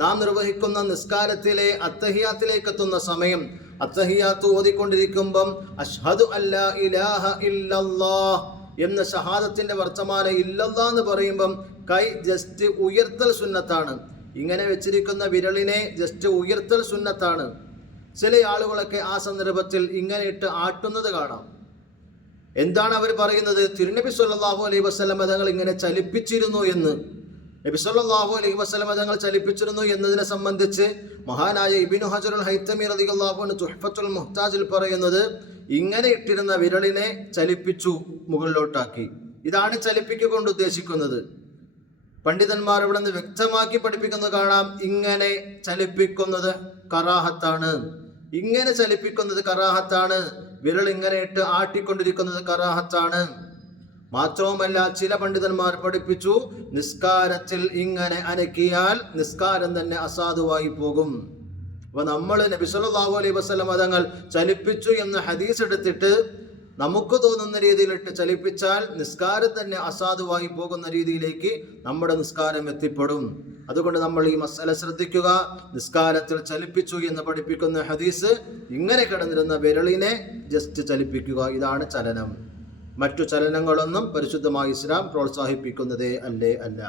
നാം നിർവഹിക്കുന്ന നിസ്കാരത്തിലെ അത്തഹിയാത്തിലേക്ക് എത്തുന്ന സമയം, അത്തഹിയാത്ത് ഓതിക്കൊണ്ടിരിക്കുമ്പം അഷ്ഹദു അല്ലാ ഇലാഹ ഇല്ലല്ലാഹ് എന്ന ഷഹാദത്തിന്റെ വർത്തമാനം ഇല്ലല്ലാഹ് എന്ന് പറയുമ്പം കൈ ജസ്റ്റ് ഉയർത്തൽ സുന്നത്താണ്. ഇങ്ങനെ വെച്ചിരിക്കുന്ന വിരലിനെ ജസ്റ്റ് ഉയർത്തൽ സുന്നത്താണ്. ചില ആളുകളൊക്കെ ആ സന്ദർഭത്തിൽ ഇങ്ങനെ ഇട്ട് ആട്ടുന്നത് കാണാം. എന്താണ് അവർ പറയുന്നത്? തിരുനബി സല്ലല്ലാഹു അലൈഹി വസല്ലം തങ്ങൾ ഇങ്ങനെ ചലിപ്പിച്ചിരുന്നു എന്ന്. നബി സല്ലല്ലാഹു അലൈഹി വസല്ലം തങ്ങൾ ചലിപ്പിച്ചിരുന്നു എന്നതിനെ സംബന്ധിച്ച് മഹാനായ ഇബ്നു ഹജറുൽ ഹൈതമി റളിയല്ലാഹു അൻഹു തുഹ്ഫത്തുൽ മുഹ്താജിൽ പറയുന്നത്, ഇങ്ങനെ ഇട്ടിരുന്ന വിരലിനെ ചലിപ്പിച്ചു, മുകളിലോട്ടാക്കി. ഇതാണ് ചലിപ്പിക്കൊണ്ട് ഉദ്ദേശിക്കുന്നത്. പണ്ഡിതന്മാർ ഇവിടെ നിന്ന് വ്യക്തമാക്കി പഠിപ്പിക്കുന്നത് കാണാം, ഇങ്ങനെ ചലിപ്പിക്കുന്നത് കറാഹത്താണ്, ഇങ്ങനെ ചലിപ്പിക്കുന്നത് കറാഹത്താണ്, വിരൽ ഇങ്ങനെ ഇട്ട് ആട്ടിക്കൊണ്ടിരിക്കുന്നത് കറാഹത്താണ്. മാത്രവുമല്ല, ചില പണ്ഡിതന്മാർ പഠിപ്പിച്ചു, നിസ്കാരത്തിൽ ഇങ്ങനെ അനക്കിയാൽ നിസ്കാരം തന്നെ അസാധുവായി പോകും. അപ്പൊ നമ്മൾ നബി സല്ലല്ലാഹു അലൈഹി വസല്ലം തങ്ങൾ ചലിപ്പിച്ചു എന്ന ഹദീസ് എടുത്തിട്ട് നമുക്ക് തോന്നുന്ന രീതിയിലിട്ട് ചലിപ്പിച്ചാൽ നിസ്കാരം തന്നെ അസാധുവായി പോകുന്ന രീതിയിലേക്ക് നമ്മുടെ നിസ്കാരം എത്തിപ്പെടും. അതുകൊണ്ട് നമ്മൾ ഈ മസല ശ്രദ്ധിക്കുക. നിസ്കാരത്തിൽ ചലിപ്പിച്ചു എന്ന് പഠിപ്പിക്കുന്ന ഹദീസ് ഇങ്ങനെ കിടന്നിരുന്ന വിരലിനെ ജസ്റ്റ് ചലിപ്പിക്കുക, ഇതാണ് ചലനം. മറ്റു ചലനങ്ങളൊന്നും പരിശുദ്ധമായ ഇസ്ലാം പ്രോത്സാഹിപ്പിക്കുന്നതേ അല്ല.